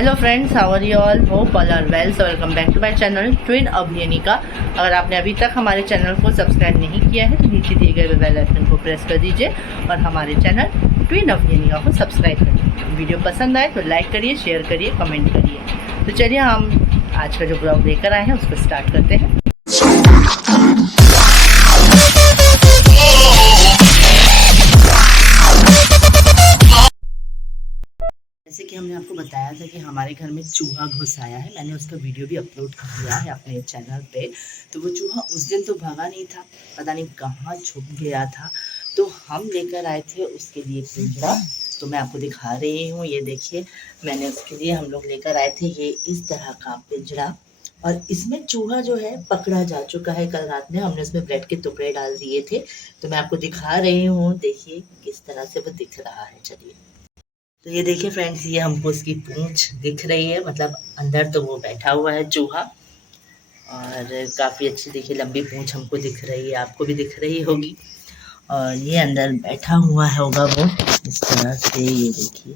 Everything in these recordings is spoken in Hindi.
Hello friends, how are you all? Hope all are well. So welcome back to my channel twin Abhiyanika. अगर आपने अभी तक हमारे चैनल को सब्सक्राइब नहीं किया है तो नीचे दिए गए बेल आइकन को प्रेस कर दीजिए और हमारे चैनल ट्विन अभियानिका को सब्सक्राइब करिए। वीडियो पसंद आए तो लाइक करिए, शेयर करिए, कमेंट करिए। तो चलिए हम आज का जो ब्लॉग लेकर आए हैं उसको स्टार्ट करते हैं। जैसे कि हमने आपको बताया था कि हमारे घर में चूहा घुस आया है। मैंने उसका वीडियो भी अपलोड कर दिया है अपने चैनल पे। तो वो चूहा उस दिन तो भागा नहीं था, पता नहीं कहाँ छुप गया था। तो हम लेकर आए थे उसके लिए पिंजरा। तो मैं आपको दिखा रही हूँ, ये देखिए मैंने उसके लिए हम लोग लेकर आए थे ये इस तरह का पिंजरा। और इसमें चूहा जो है पकड़ा जा चुका है। कल रात में हमने उसमें ब्रेड के टुकड़े डाल दिए थे। तो मैं आपको दिखा रही हूँ, देखिए किस तरह से वो दिख रहा है। चलिए, तो ये देखिए फ्रेंड्स, ये हमको उसकी पूंछ दिख रही है, मतलब अंदर तो वो बैठा हुआ है चूहा। और काफ़ी अच्छी देखिए लंबी पूंछ हमको दिख रही है, आपको भी दिख रही होगी। और ये अंदर बैठा हुआ है होगा वो इस तरह से, ये देखिए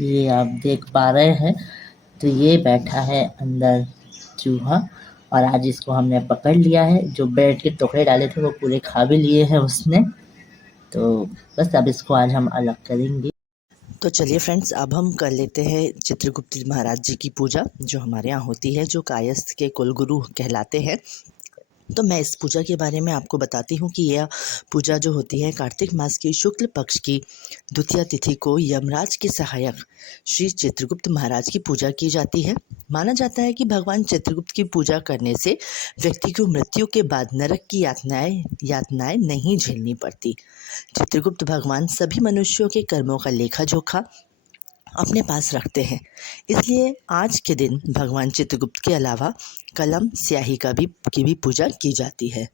ये आप देख पा रहे हैं। तो ये बैठा है अंदर चूहा। और आज इसको हमने पकड़ लिया है। जो ब्रेड के टुकड़े डाले थे वो पूरे खा भी लिए हैं उसने। तो बस अब इसको आज हम अलग करेंगे। तो चलिए फ्रेंड्स, अब हम कर लेते हैं चित्रगुप्त महाराज जी की पूजा, जो हमारे यहाँ होती है, जो कायस्थ के कुलगुरु कहलाते हैं। तो मैं इस पूजा के बारे में आपको बताती हूँ कि यह पूजा जो होती है कार्तिक मास की शुक्ल पक्ष की द्वितीय तिथि को यमराज के सहायक श्री चित्रगुप्त महाराज की पूजा की जाती है। माना जाता है कि भगवान चित्रगुप्त की पूजा करने से व्यक्ति को मृत्यु के बाद नरक की यातनाएं नहीं झेलनी पड़ती। चित्रगुप्त भगवान सभी मनुष्यों के कर्मों का लेखा जोखा अपने पास रखते हैं। इसलिए आज के दिन भगवान चित्रगुप्त के अलावा कलम स्याही की भी पूजा की जाती है।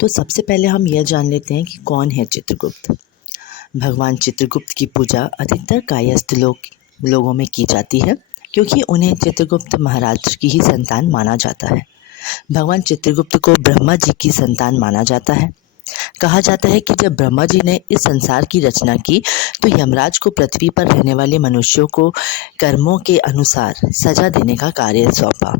तो सबसे पहले हम यह जान लेते हैं कि कौन है चित्रगुप्त। भगवान चित्रगुप्त की पूजा अधिकतर कायस्थ लोगों में की जाती है, क्योंकि उन्हें चित्रगुप्त महाराज की ही संतान माना जाता है। भगवान चित्रगुप्त को ब्रह्मा जी की संतान माना जाता है। कहा जाता है कि जब ब्रह्मा जी ने इस संसार की रचना की तो यमराज को पृथ्वी पर रहने वाले मनुष्यों को कर्मों के अनुसार सजा देने का कार्य सौंपा।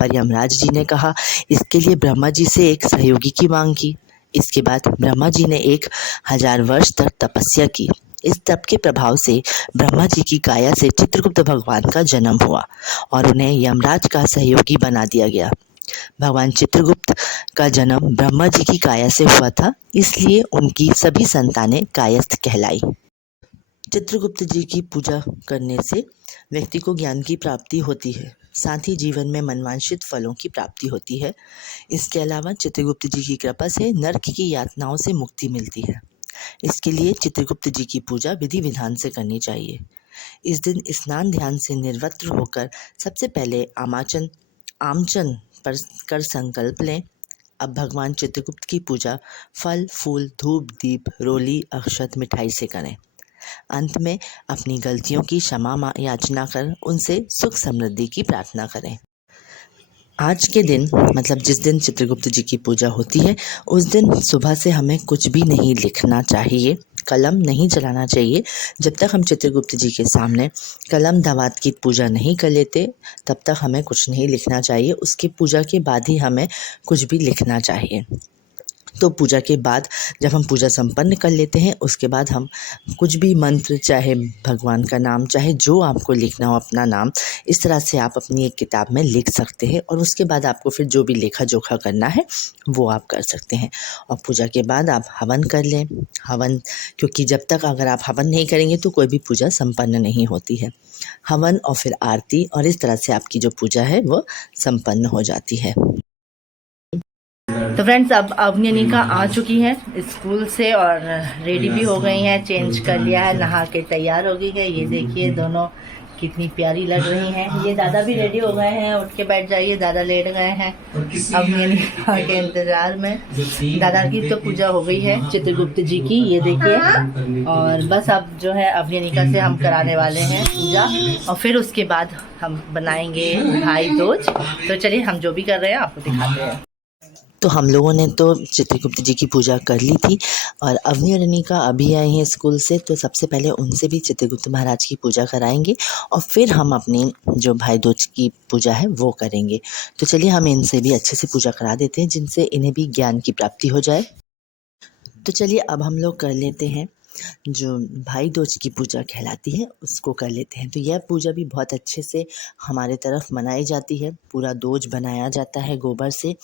पर यमराज जी ने कहा, इसके लिए ब्रह्मा जी से एक सहयोगी की मांग की। इसके बाद ब्रह्मा जी ने 1000 वर्ष तक तपस्या की। इस तप के प्रभाव से ब्रह्मा जी की काया से चित्रगुप्त भगवान का जन्म हुआ और उन्हें यमराज का सहयोगी बना दिया गया। भगवान चित्रगुप्त का जन्म ब्रह्मा जी की काया से हुआ था, इसलिए उनकी सभी संतानें कायस्थ कहलाई। चित्रगुप्त जी की पूजा करने से व्यक्ति को ज्ञान की प्राप्ति होती है, साथ ही जीवन में मनवांछित फलों की प्राप्ति होती है। इसके अलावा चित्रगुप्त जी की कृपा से नरक की यातनाओं से मुक्ति मिलती है। इसके लिए चित्रगुप्त जी की पूजा विधि विधान से करनी चाहिए। इस दिन स्नान ध्यान से निर्वस्त्र होकर सबसे पहले आमचन पर कर संकल्प लें। अब भगवान चित्रगुप्त की पूजा फल फूल धूप दीप रोली अक्षत मिठाई से करें। अंत में अपनी गलतियों की क्षमा याचना कर उनसे सुख समृद्धि की प्रार्थना करें। आज के दिन मतलब जिस दिन चित्रगुप्त जी की पूजा होती है उस दिन सुबह से हमें कुछ भी नहीं लिखना चाहिए, कलम नहीं चलाना चाहिए। जब तक हम चित्रगुप्त जी के सामने कलम दवात की पूजा नहीं कर लेते तब तक हमें कुछ नहीं लिखना चाहिए। उसकी पूजा के बाद ही हमें कुछ भी लिखना चाहिए। तो पूजा के बाद जब हम पूजा संपन्न कर लेते हैं उसके बाद हम कुछ भी मंत्र, चाहे भगवान का नाम, चाहे जो आपको लिखना हो अपना नाम, इस तरह से आप अपनी एक किताब में लिख सकते हैं। और उसके बाद आपको फिर जो भी लेखा जोखा करना है वो आप कर सकते हैं। और पूजा के बाद आप हवन कर लें। हवन, क्योंकि जब तक अगर आप हवन नहीं करेंगे तो कोई भी पूजा संपन्न नहीं होती है। हवन और फिर आरती, और इस तरह से आपकी जो पूजा है वो संपन्न हो जाती है। तो फ्रेंड्स, अब अभियानिका आ चुकी है स्कूल से और रेडी भी हो गई हैं, चेंज कर लिया है, नहा के तैयार हो गई है। ये देखिए दोनों कितनी प्यारी लग रही हैं। ये दादा भी रेडी हो गए हैं, उठ के बैठ जाइए, दादा लेट गए हैं अभियानिका के इंतजार में। दादा की तो पूजा हो गई है चित्रगुप्त जी की, ये देखिए। और बस अब जो है अभियानिका से हम कराने वाले हैं पूजा, और फिर उसके बाद हम बनाएंगे भाई दूज। तो चलिए हम जो भी कर रहे हैं आपको दिखाते हैं। तो हम लोगों ने तो चित्रगुप्त जी की पूजा कर ली थी और अवनी और अनिका अभी आए हैं स्कूल से, तो सबसे पहले उनसे भी चित्रगुप्त महाराज की पूजा कराएंगे और फिर हम अपनी जो भाई दूज की पूजा है वो करेंगे। तो चलिए हम इनसे भी अच्छे से पूजा करा देते हैं, जिनसे इन्हें भी ज्ञान की प्राप्ति हो जाए। तो चलिए अब हम लोग कर लेते हैं जो भाई दूज की पूजा कहलाती है उसको कर लेते हैं। तो यह पूजा भी बहुत अच्छे से हमारे तरफ मनाई जाती है। पूरा दूज बनाया जाता है गोबर से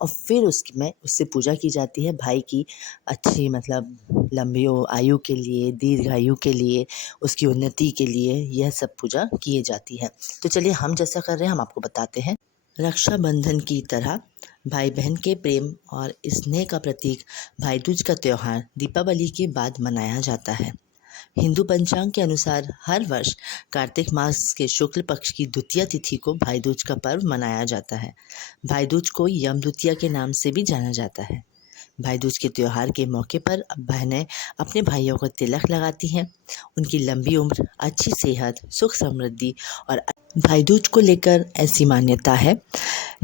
और फिर उससे पूजा की जाती है भाई की अच्छी मतलब लंबी आयु के लिए, दीर्घ आयु के लिए, उसकी उन्नति के लिए यह सब पूजा की जाती है। तो चलिए हम जैसा कर रहे हैं हम आपको बताते हैं। रक्षाबंधन की तरह भाई बहन के प्रेम और स्नेह का प्रतीक भाई दूज का त्यौहार दीपावली के बाद मनाया जाता है। हिंदू पंचांग के अनुसार हर वर्ष कार्तिक मास के शुक्ल पक्ष की द्वितीया तिथि को भाई दूज का पर्व मनाया जाता है। भाई दूज को यम द्वितीया के नाम से भी जाना जाता है। भाई दूज के त्यौहार के मौके पर बहनें अपने भाइयों को तिलक लगाती हैं। उनकी लंबी उम्र, अच्छी सेहत, सुख समृद्धि और भाई दूज को लेकर ऐसी मान्यता है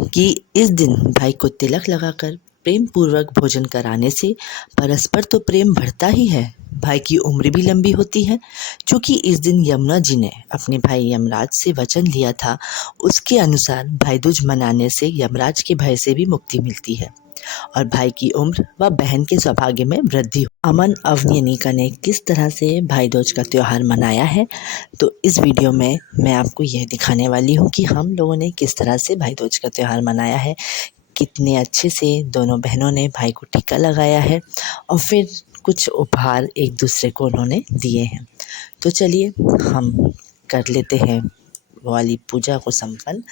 कि इस दिन भाई को तिलक लगाकर प्रेम पूर्वक भोजन कराने से परस्पर तो प्रेम बढ़ता ही है, भाई की उम्र भी लंबी होती है। क्योंकि इस दिन यमुना जी ने अपने भाई यमराज से वचन लिया था, उसके अनुसार भाई दूज मनाने से यमराज के भय से भी मुक्ति मिलती है और भाई की उम्र व बहन के सौभाग्य में वृद्धि। अमन, अवनी, अनिका ने किस तरह से भाई दूज का त्यौहार मनाया है, तो इस वीडियो में मैं आपको यह दिखाने वाली हूँ कि हम लोगों ने किस तरह से भाई दूज का त्यौहार मनाया है। कितने अच्छे से दोनों बहनों ने भाई को टीका लगाया है और फिर कुछ उपहार एक दूसरे को उन्होंने दिए हैं। तो चलिए हम कर लेते हैं वाली पूजा को संपन्न।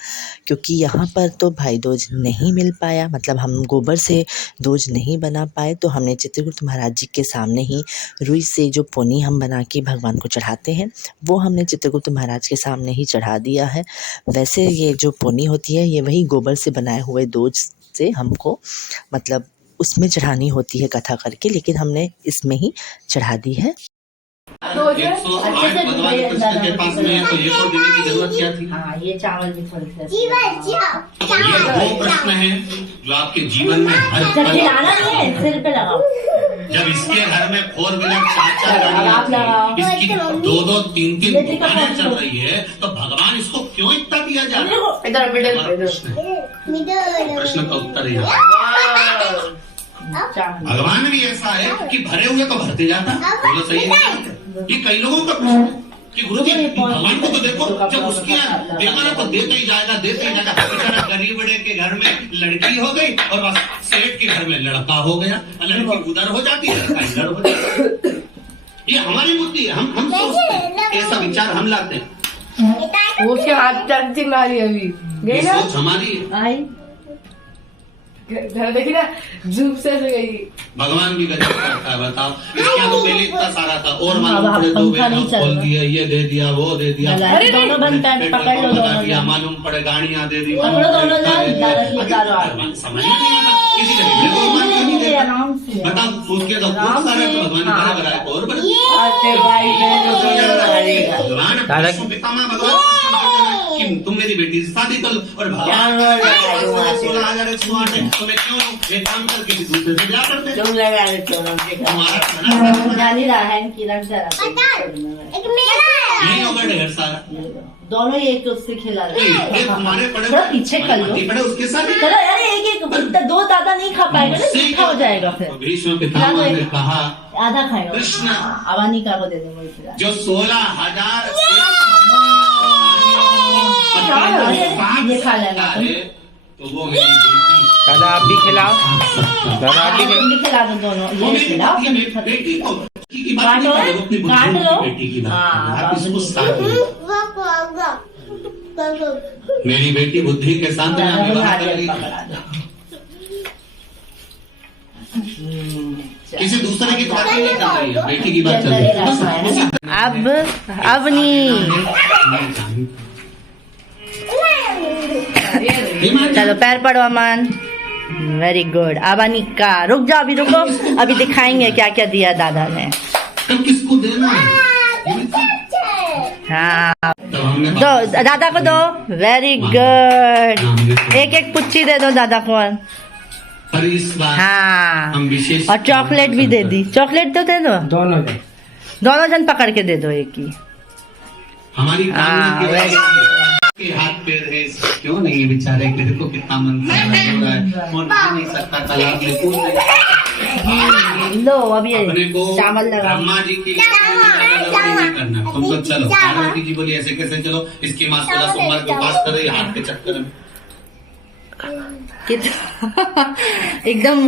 क्योंकि यहाँ पर तो भाई दूज नहीं मिल पाया, मतलब हम गोबर से दूज नहीं बना पाए, तो हमने चित्रगुप्त महाराज जी के सामने ही रुई से जो पोनी हम बना के भगवान को चढ़ाते हैं वो हमने चित्रगुप्त महाराज के सामने ही चढ़ा दिया है। वैसे ये जो पोनी होती है ये वही गोबर से बनाए हुए दूज से हमको मतलब उसमें चढ़ानी होती है कथा करके, लेकिन हमने इसमें ही चढ़ा दी है। 108 भगवान कृष्ण के पास में है तो ये तो देने की जरूरत क्या थी? हाँ, ये चावल भी थोड़ी सी ये वो प्रश्न है जो आपके जीवन में हर पल खिलाना नहीं है, सिर पे लगाओ। जब इसके घर में 4 व्हीलर 4 गाड़ियां, इसकी 2-2 3-3 दुकानें चल रही है, तो भगवान इसको क्यों इतना दिया जा रहा है? प्रश्न का उत्तर है भगवान भी ऐसा है कि भरे हुए तो भरते जाता। बोलो सही है? ये कई लोगों का प्रश्न है कि गुरु जी भगवान को तो देखो, जब उसके यहाँ देगा तो देते ही जाएगा, देते ही जाएगा। बेचारा गरीब बड़े के घर में लड़की हो गई और बस सेठ के घर में लड़का हो गया, लड़की उधर हो जाती है, लड़का इधर हो जाता है। ये हमारी बुद्धि है, हम सोचते हैं, ऐसा विचार हम लाते हैं। उसके हाथ चलती मारी अभी ये सोच हमारी है। घर देखी ना जूम से गई। भगवान भी गजब करता है, बताओ। इसका तो पहले इतना सारा था और मालूम पड़े तो खोल दिया, ये दे दिया, वो दे दिया, दोनों बनता है, पकड़ लो दोनों दिया, मालूम पड़े गाड़ियाँ दे दी, पकड़ो दोनों समझ में नहीं आता किसी का। बताओ सोच के तो बहुत सारे भगवान ने बनाया और भगवान पितामह भगवान कि तुम मेरी बेटी से शादी कर लो और भगवान 16,000 108 है तो मैं क्यों एक काम करके दूसरे से ब्याह करते हैं। यही होगा ढेर सारा, दोनों एक उससे खिला रहे हमारे थोड़ा पीछे कर लो, पड़े उसके साथ चलो यार एक 2 दादा नहीं खा पाएगा ना, मीठा हो जाएगा फिर। भीष्म पितामह ने कहा आधा खाएगा कृष्ण अवानिका को दे दो वही खिला। जो 16,000 ये खा लेना तो वो मेरी बेटी। दादा आप भी खिलाओ, दादा आप भी खिला दो दोनों, ये खिलाओ बेटी को काटो काट लो। बेटी की बात इसको साथ मेरी बेटी बुद्धि के साथ किसी दूसरे की बात नहीं कर रही है, बेटी की बात चल रही है। अब अवनी चलो पैर पड़ो अमन, वेरी गुड। अब अनिका रुक जाओ, अभी रुको, अभी दिखाएंगे क्या क्या दिया दादा ने। तब किसको देना है? हाँ दो दादा को दो, वेरी गुड। एक एक पुच्ची दे दो दादा को। पर इस बार हाँ, हम विशेष और चॉकलेट भी दे दी। चॉकलेट तो दे दो, दोनों जन पकड़ के दे दो एक ही। हमारी हाँ, के हाथ पैर है, क्यों नहीं है बेचारे के, देखो कितना मन हो रहा है, और नहीं सकता तालाब में कूद नहीं। लो अब ये अपने को चावल लगा। ब्रह्मा जी की नहीं करना, तुम तो चलो। पार्वती जी बोली ऐसे कैसे चलो, इसकी माँ 16 सोमवार के पास कर रही हाथ के चक्कर में। एकदम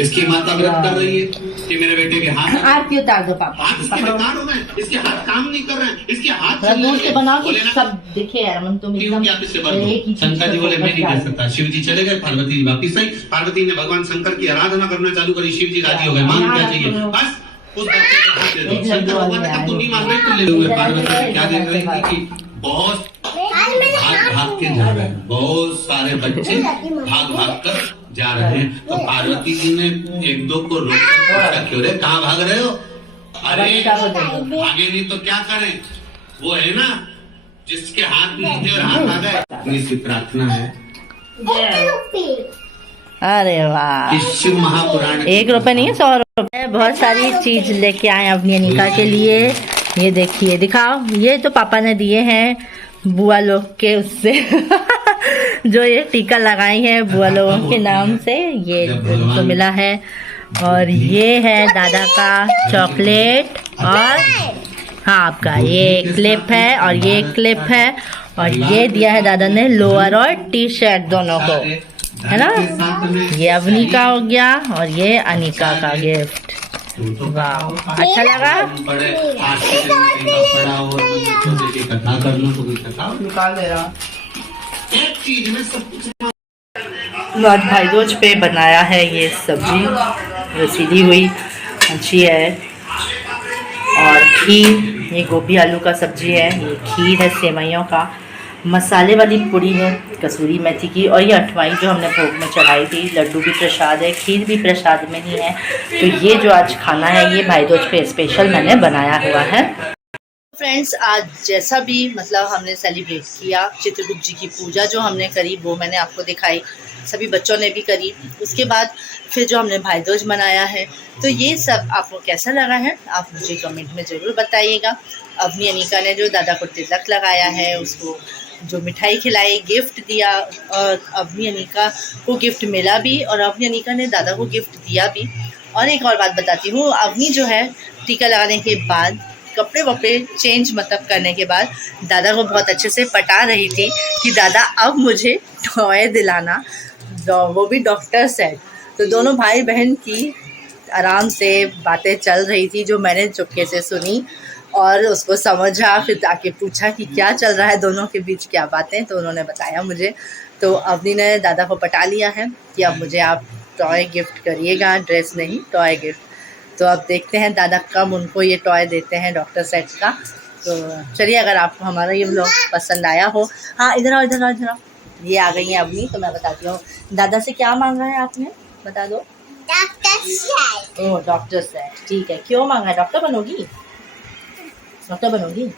इसकी माता व्रत कर रही है कि मेरे बेटे के हाथ आरती उतार दो पापा। हाथ इसके बेकार हो गए, इसके हाथ काम नहीं कर रहे हैं, इसके हाथ थोड़ा चल दूर रहे से हैं। बनाओ बोले कि ना, सब दिखे यार, मन तुम क्यों एकदम क्या किससे बात एक ही हो? चीज शंकर जी बोले मैं नहीं को कर सकता। शिव जी चले गए, पार्वती जी वापिस आई। पार्वती ने भगवान शंकर की आराधना करना चालू करी, शिव जी राजी हो गए, मांग क्या चाहिए बस उस बच्चे को हाथ दे दो। शंकर भगवान ने कहा तू नहीं मांग रही तो ले लो। पार्वती ने क्या देख रही थी कि बहुत भाग भाग के जा रहे हैं, बहुत सारे बच्चे भाग भाग कर जा रहे हैं। तो पार्वती जी ने एक दो को रोककर पूछा क्यों रे, कहाँ भाग रहे हो? अरे भागे नहीं तो क्या करें, वो है ना जिसके हाथ नहीं थे और हाथ आ गए। इसकी प्रार्थना है अरे वाह, कि शिव महापुराण 1 रुपए नहीं है 100 रुपए। बहुत सारी चीज लेके आए अपनी अनिका के लिए। ये देखिए, दिखाओ, ये तो पापा ने दिए हैं बुआ लोग के उससे जो ये टीका लगाई है बुआ लोगों के नाम से, ये तो मिला है। और ये है दादा का चॉकलेट, और हाँ आपका ये क्लिप है, और ये क्लिप है, और ये दिया है दादा ने लोअर और टी शर्ट दोनों को, है ना। ये अवनी का हो गया और ये अनिका का गिफ्ट। वाह, अच्छा लगा। निकाल दे रहा। एक चीज में सब कुछ आज भाई दूज पे बनाया है ये सब्जी, जो सीधी हुई अच्छी है, और खीर, ये गोभी आलू का सब्जी है, ये खीर है सेवइयों का, मसाले वाली पूड़ी है कसूरी मेथी की, और ये अठवाई जो हमने भोग में चढ़ाई थी। लड्डू भी प्रसाद है, खीर भी प्रसाद में ही है। तो ये जो आज खाना है ये भाई दूज पे स्पेशल मैंने बनाया हुआ है। फ्रेंड्स, आज जैसा भी मतलब हमने सेलिब्रेट किया, चित्रगुप्त जी की पूजा जो हमने करी वो मैंने आपको दिखाई, सभी बच्चों ने भी करी। उसके बाद फिर जो हमने भाई दूज मनाया है, तो ये सब आपको कैसा लगा है आप मुझे कमेंट में ज़रूर बताइएगा। अपनी अनिका ने जो दादा को तिलक लगाया है, उसको जो मिठाई खिलाई, गिफ्ट दिया, और अपनी अनिका को गिफ्ट मिला भी, और अपनी अनिका ने दादा को गिफ्ट दिया भी। और एक और बात बताती हूँ, अवनी जो है टीका लगाने के बाद कपड़े वपड़े चेंज मतलब करने के बाद दादा को बहुत अच्छे से पटा रही थी कि दादा अब मुझे टॉय दिलाना, वो भी डॉक्टर सेट। तो दोनों भाई बहन की आराम से बातें चल रही थी, जो मैंने चुपके से सुनी और उसको समझा, फिर आके पूछा कि क्या चल रहा है दोनों के बीच, क्या बातें। तो उन्होंने बताया मुझे। तो अवनी ने दादा को पटा लिया है कि अब मुझे आप टॉय गिफ्ट करिएगा, ड्रेस नहीं, टॉय गिफ्ट। तो अब देखते हैं दादा कब उनको ये टॉय देते हैं डॉक्टर सेट का। तो चलिए, अगर आपको हमारा ये व्लॉग पसंद आया हो, हाँ इधर आओ इधर आओ इधर आओ, ये आ गई है अवनी। तो मैं बताती हूँ दादा से क्या मांगा है आपने, बता दो। Doctor set. Oh doctor set, ठीक है। क्यों मांगा है, डॉक्टर बनोगी, डॉक्टर बनोगी,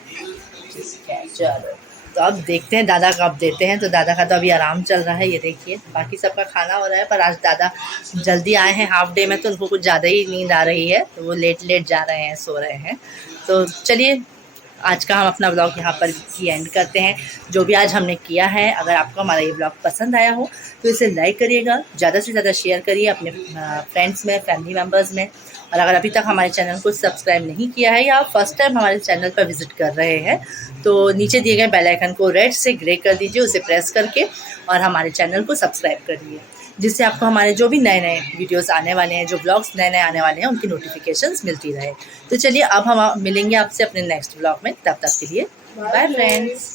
ठीक है। चलो, तो अब देखते हैं दादा कब देते हैं। तो दादा का तो अभी आराम चल रहा है, ये देखिए, बाकी सबका खाना हो रहा है, पर आज दादा जल्दी आए हैं हाफ डे में, तो उनको कुछ ज़्यादा ही नींद आ रही है, तो वो लेट लेट जा रहे हैं, सो रहे हैं। तो चलिए, आज का हम अपना ब्लॉग यहाँ पर ही एंड करते हैं। जो भी आज हमने किया है, अगर आपको हमारा ये ब्लॉग पसंद आया हो तो इसे लाइक करिएगा, ज़्यादा से ज़्यादा शेयर करिए अपने फ्रेंड्स में, फैमिली मेम्बर्स में। और अगर अभी तक हमारे चैनल को सब्सक्राइब नहीं किया है, या आप फर्स्ट टाइम हमारे चैनल पर विजिट कर रहे हैं, तो नीचे दिए गए बेल आइकन को रेड से ग्रे कर दीजिए, उसे प्रेस करके, और हमारे चैनल को सब्सक्राइब करिए, जिससे आपको हमारे जो भी नए नए वीडियोस आने वाले हैं, जो ब्लॉग्स नए नए आने वाले हैं, उनकी नोटिफिकेशंस मिलती रहे। तो चलिए, अब हम मिलेंगे आपसे अपने नेक्स्ट ब्लॉग में, तब तक के लिए बाय फ्रेंड्स।